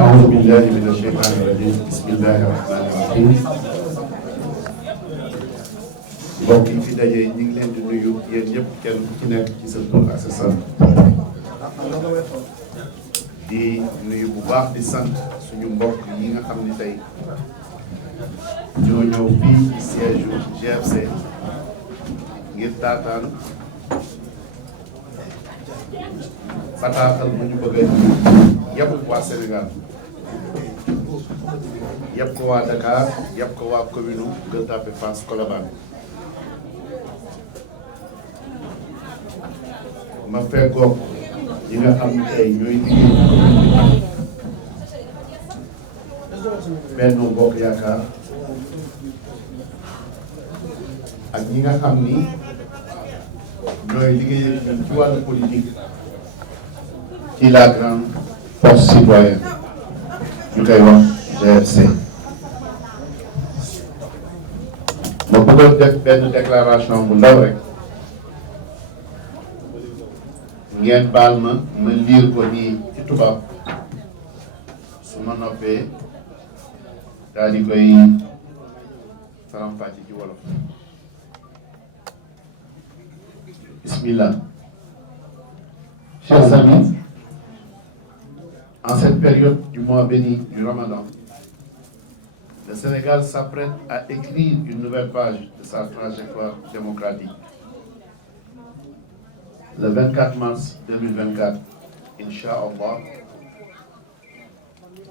أعوذ بالله من الشيطان الرجيم بسم الله الرحمن الرحيم mbokk yi fi daje ñu ngi leen di nuyu yéen ñëpp kenn ku ci nekk ci sa tur ak sa sant di nuyu bu baax di sant suñu mbokk yi nga xam ni tey ñoo ñëw fii ci siège u GFC ngir taataan bataaxal bu ñu bëgg a yàpp waa Sénégal yàpp ko waa Dakar yàpp ko waa commune Gueule Tapée Fass Colobane ma fekkoog ñi nga xam ne tey ñooy liggéey Benno Bokk Yaakaar ak ñi nga xam ni ñooy liggéey ci wàllu politique ci la grande force citoyenne ñu koy wax GFC ma bëggoon def benn déclaration bu ndaw rek ngeen baal ma liir ko nii ci tubaab su ma noppee daal di koy faram-fàcce ci wolof. Bismillah. Chers amis, en cette période du mois béni du Ramadan, le Sénégal s'apprête à écrire une nouvelle page de sa trajectoire démocratique. Le 24 mars 2024, Inch'Allah,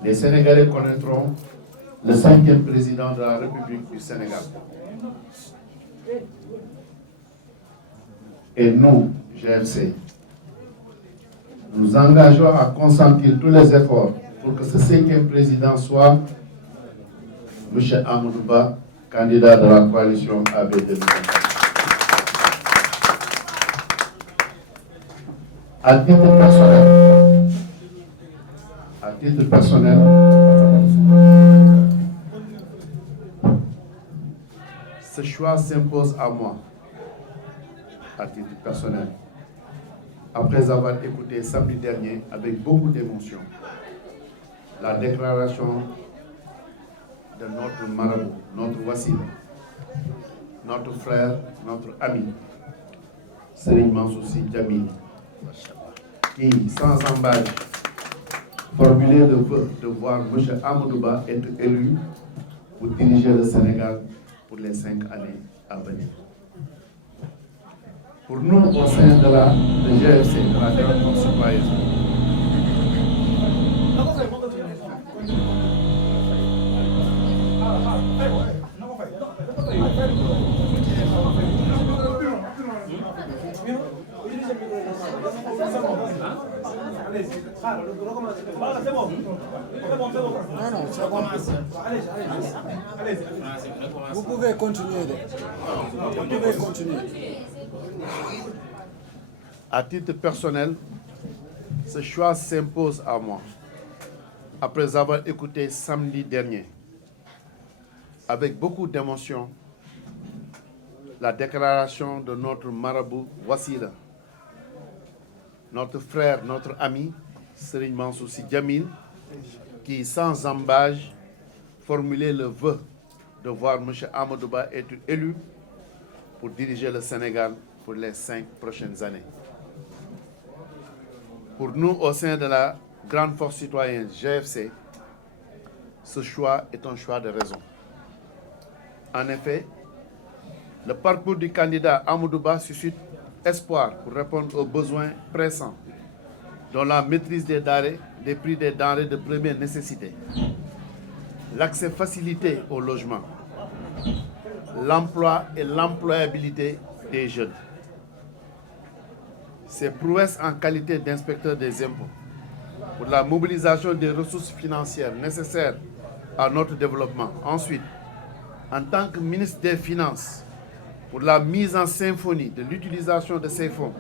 les Sénégalais connaîtront le 5e président de la République du Sénégal. Et nous, GFC, nous engageons à consentir tous les efforts pour que ce 5e président soit M. Amadou Ba, candidat de la coalition AB 2024. À titre personnel, ce choix s'impose à moi, à titre personnel, après avoir écouté samedi dernier avec beaucoup d'émotion la déclaration de notre marabout, notre wasila, notre frère, notre ami, Serigne Mansour Sy Djamil, qui, sans embâche, formulait le vœu de voir M. Amadou Ba être élu pour diriger le Sénégal pour les 5 années à venir. Pour nous, au sein de la GFC, de la grande force citoyenne, Vous pouvez continuer. À titre personnel, ce choix s'impose à moi, après avoir écouté samedi dernier, avec beaucoup d'émotion, la déclaration de notre marabout Wassila, notre frère, notre ami, Serigne Mansour Sy Djamil, qui, sans embâche, formulait le vœu de voir M. Amadou Ba être élu pour diriger le Sénégal pour les 5 prochaines années. Pour nous, au sein de la grande force citoyenne GFC, ce choix est un choix de raison. En effet, le parcours du candidat Amadou Ba suscite espoir pour répondre aux besoins pressants, dont la maîtrise des prix des denrées de première nécessité, l'accès facilité au logement, l'emploi et l'employabilité des jeunes. Ses prouesses en qualité d'inspecteur des impôts pour la mobilisation des ressources financières nécessaires à notre développement. Ensuite, en tant que ministre des Finances, pour la mise en symphonie de l'utilisation de ces fonds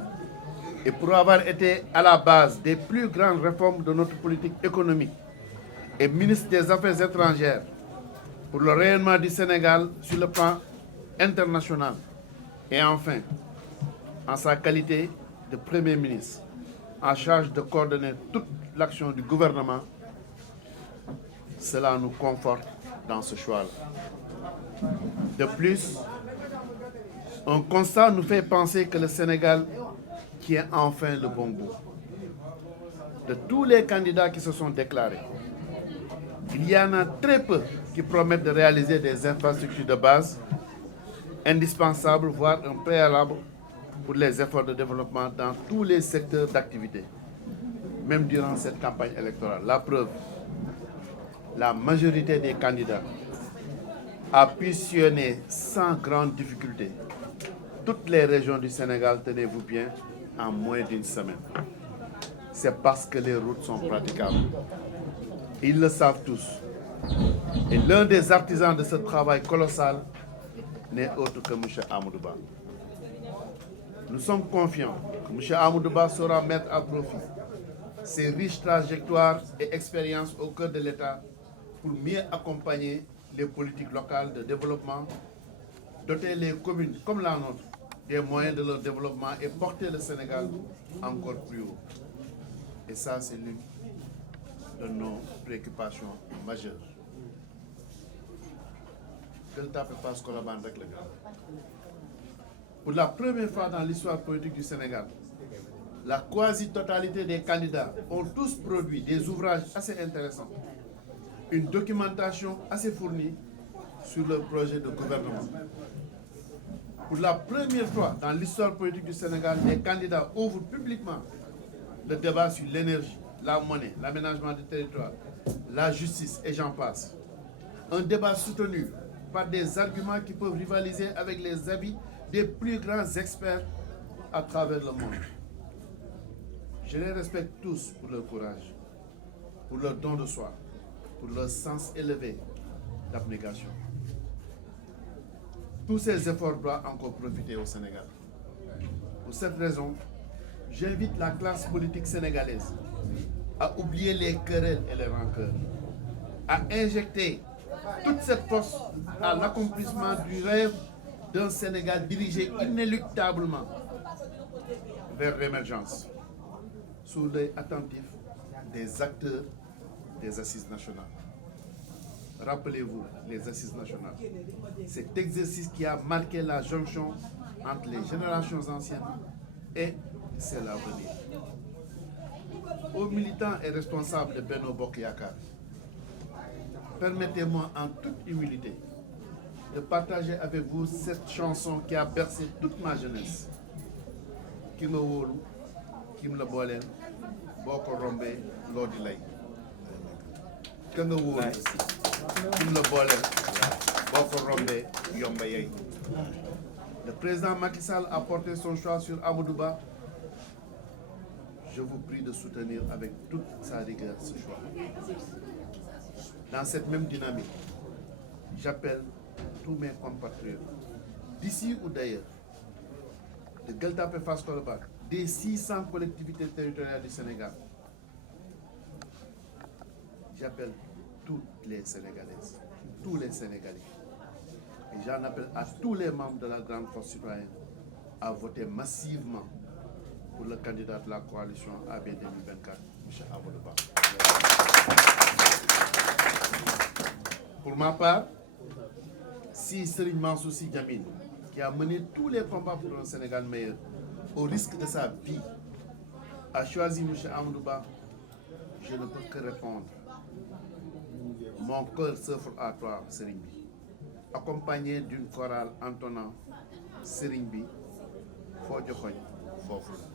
et pour avoir été à la base des plus grandes réformes de notre politique économique, et ministre des Affaires étrangères pour le rayonnement du Sénégal sur le plan international. Et enfin, en sa qualité de Premier ministre, en charge de coordonner toute l'action du gouvernement, Cela nous conforte dans ce choix-là. De plus, un constat nous fait penser que le Sénégal tient enfin le bon bout. De tous les candidats qui se sont déclarés, il y en a très peu qui promettent de réaliser des infrastructures de base indispensables, voire un préalable pour les efforts de développement dans tous les secteurs d'activité, même durant cette campagne électorale. La preuve, la majorité des candidats a pu sillonner sans grande difficulté toutes les régions du Sénégal, tenez-vous bien, en moins d'une semaine. C'est parce que les routes sont praticables. Ils le savent tous. Et l'un des artisans de ce travail colossal n'est autre que M. Amadou Ba. Nous sommes confiants que M. Amadou Ba saura mettre à profit ses riches trajectoires et expériences au cœur de l'État pour mieux accompagner les politiques locales de développement, doter les communes comme la nôtre des moyens de leur développement et porter le Sénégal encore plus haut. Et ça, c'est l'une de nos préoccupations majeures. Pour la première fois dans l'histoire politique du Sénégal, la quasi-totalité des candidats ont tous produit des ouvrages assez intéressants, une documentation assez fournie sur leur projet de gouvernement. Pour la première fois dans l'histoire politique du Sénégal, les candidats ouvrent publiquement le débat sur l'énergie, la monnaie, l'aménagement du territoire, la justice et j'en passe. Un débat soutenu par des arguments qui peuvent rivaliser avec les avis des plus grands experts à travers le monde. Je les respecte tous pour leur courage, pour leur don de soi, pour leur sens élevé d'abnégation. Tous ces efforts doivent encore profiter au Sénégal. Pour cette raison, j'invite la classe politique sénégalaise à oublier les querelles et les rancœurs, à injecter toute cette force à l'accomplissement du rêve d'un Sénégal dirigé inéluctablement vers l'émergence, sous l'œil attentif des acteurs des assises nationales. Rappelez-vous les assises nationales, cet exercice qui a marqué la jonction entre les générations anciennes et celles à venir. Aux militants et responsables de Benno Bokk Yakaar, permettez-moi en toute humilité de partager avec vous cette chanson qui a bercé toute ma jeunesse. Ki nga wóolu, ki la booleel, boo ko rombee loo di lay. Ka nga wóolu, ki la booleel, boo ko rombee yomba yey. Le président Macky Sall a porté son choix sur Amadou Ba. Je vous prie de soutenir avec toute sa rigueur ce choix. Dans cette même dynamique, j'appelle tous mes compatriotes, d'ici ou d'ailleurs, de Gueule Tapée Fass Colobane, des 600 collectivités territoriales du Sénégal. J'appelle toutes les Sénégalaises, tous les Sénégalais. Et j'en appelle à tous les membres de la grande force citoyenne à voter massivement pour le candidat de la coalition AB 2024, M. Amadou Ba. Pour ma part, si Serigne Mansour Sy Djamil, qui a mené tous les combats pour un Sénégal meilleur, au risque de sa vie, a choisi M. Amadou Ba, je ne peux que répondre. Mon cœur s'offre à toi, Serigne Bi, accompagné d'une chorale entonnant Serigne Bi, foo joxoñ foofu la.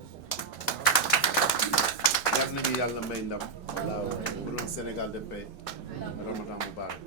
Yal nañu Yàlla may ndam pour un Sénégal de paix. Ramadan Mubarak.